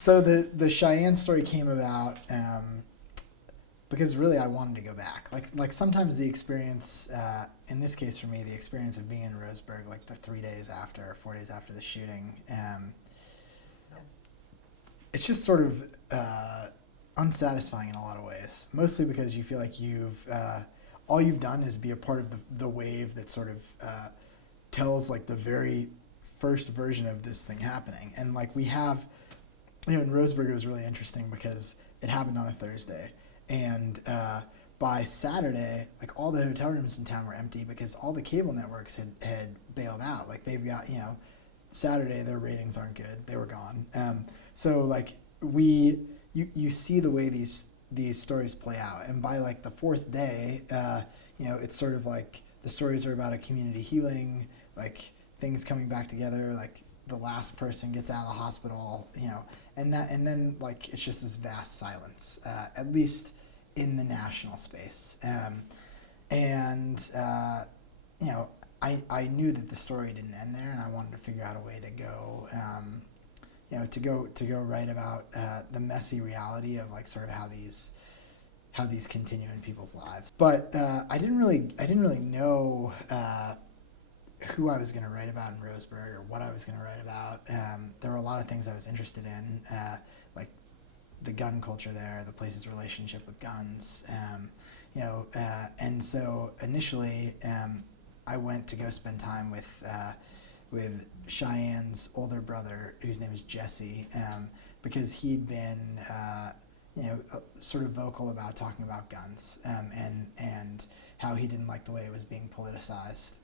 So the Cheyenne story came about because really I wanted to go back. Like sometimes the experience, in this case for me, the experience of being in Roseburg, like the 3 days after, or 4 days after the shooting, it's just sort of unsatisfying in a lot of ways. Mostly because you feel like you've all you've done is be a part of the wave that sort of tells like the very first version of this thing happening, and like we have in Roseburg, it was really interesting because it happened on a Thursday, and by Saturday, like all the hotel rooms in town were empty because all the cable networks had bailed out. Like they've got Saturday their ratings aren't good; they were gone. So like you see the way these stories play out, and by like the fourth day, it's sort of like the stories are about a community healing, like things coming back together, like the last person gets out of the hospital, and then like it's just this vast silence, at least in the national space, and I knew that the story didn't end there, and I wanted to figure out a way to go, to go write about the messy reality of like sort of how these continue in people's lives, but I didn't really know. Who I was going to write about in Roseburg or what I was going to write about. There were a lot of things I was interested in, like the gun culture there, the place's relationship with guns, and so initially I went to go spend time with Cheyenne's older brother, whose name is Jesse, because he'd been sort of vocal about talking about guns, and how he didn't like the way it was being politicized.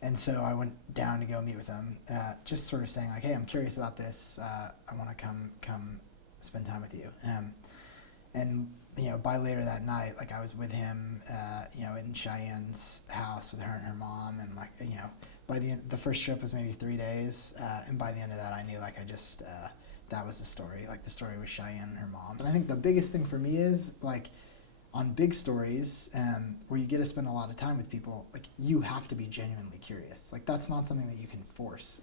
And so I went down to go meet with him, just sort of saying like, "Hey, I'm curious about this. I want to come spend time with you." And by later that night, like I was with him, in Cheyenne's house with her and her mom, and like by the end, the first trip was maybe 3 days, and by the end of that, I knew like I just that was the story, like the story with Cheyenne and her mom. And I think the biggest thing for me is like on big stories, where you get to spend a lot of time with people, like you have to be genuinely curious. Like that's not something that you can force,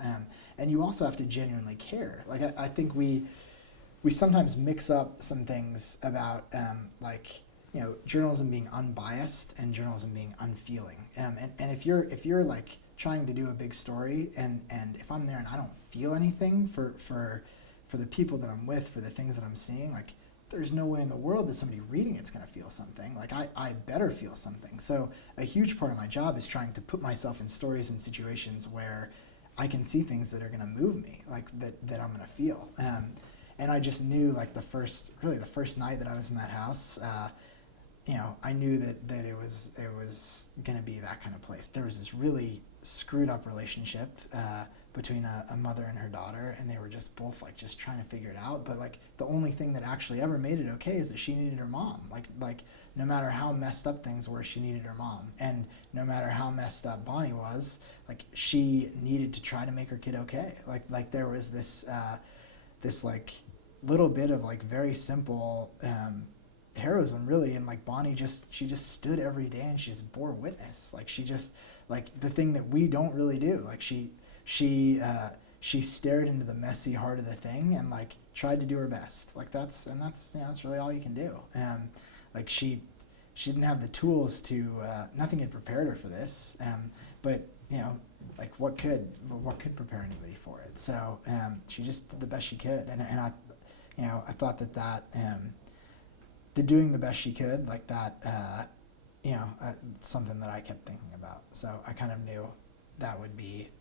and you also have to genuinely care. Like I think we sometimes mix up some things about journalism being unbiased and journalism being unfeeling. And if you're like trying to do a big story, and if I'm there and I don't feel anything for the people that I'm with, for the things that I'm seeing, like there's no way in the world that somebody reading it's going to feel something. Like I better feel something. So a huge part of my job is trying to put myself in stories and situations where I can see things that are going to move me, like that I'm going to feel. And I just knew like the first night that I was in that house, I knew that it was going to be that kind of place. There was this really screwed up relationship between a mother and her daughter, and they were just both like just trying to figure it out. But like the only thing that actually ever made it okay is that she needed her mom. Like no matter how messed up things were, she needed her mom, and no matter how messed up Bonnie was, like she needed to try to make her kid okay. Like there was this like little bit of like very simple heroism really, and like Bonnie she just stood every day and she just bore witness. Like she just like the thing that we don't really do. Like she stared into the messy heart of the thing and like tried to do her best. Like that's really all you can do. Like she didn't have the tools to nothing had prepared her for this. But like what could prepare anybody for it? So she just did the best she could, and I thought that the doing the best she could, like that, something that I kept thinking about. So I kind of knew that would be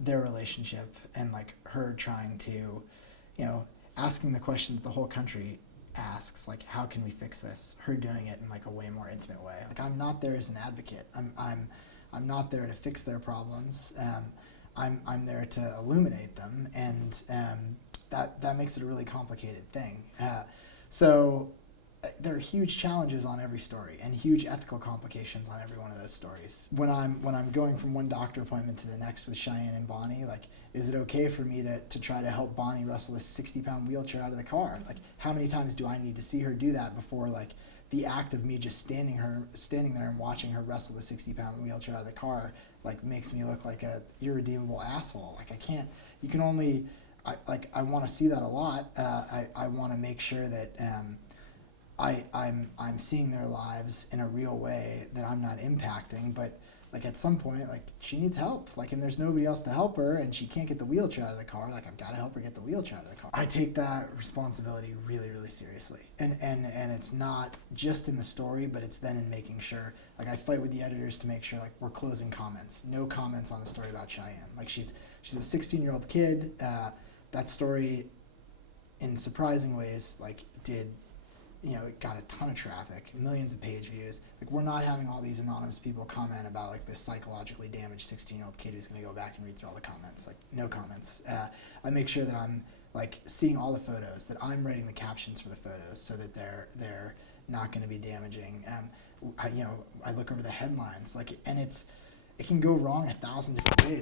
their relationship, and like her trying to, asking the question that the whole country asks, like how can we fix this? Her doing it in like a way more intimate way. Like I'm not there as an advocate. I'm not there to fix their problems. I'm there to illuminate them, and that makes it a really complicated thing. So there are huge challenges on every story and huge ethical complications on every one of those stories. When I'm going from one doctor appointment to the next with Cheyenne and Bonnie, like, is it okay for me to try to help Bonnie wrestle this 60-pound wheelchair out of the car? Like, how many times do I need to see her do that before like the act of me just standing there and watching her wrestle the 60-pound wheelchair out of the car like makes me look like a irredeemable asshole? Like I can't. You can only I want to see that a lot. I want to make sure that I'm seeing their lives in a real way that I'm not impacting. But like at some point, like she needs help. Like, and there's nobody else to help her, and she can't get the wheelchair out of the car. Like, I've got to help her get the wheelchair out of the car. I take that responsibility really, really seriously, and it's not just in the story, but it's then in making sure. Like, I fight with the editors to make sure like we're closing comments. No comments on the story about Cheyenne. Like, she's a 16-year-old kid. That story, in surprising ways, like did. It got a ton of traffic, millions of page views. Like, we're not having all these anonymous people comment about like this psychologically damaged 16-year-old kid who's going to go back and read through all the comments. Like, no comments. I make sure that I'm like seeing all the photos, that I'm writing the captions for the photos, so that they're not going to be damaging. I look over the headlines, like, and it can go wrong 1,000 different ways.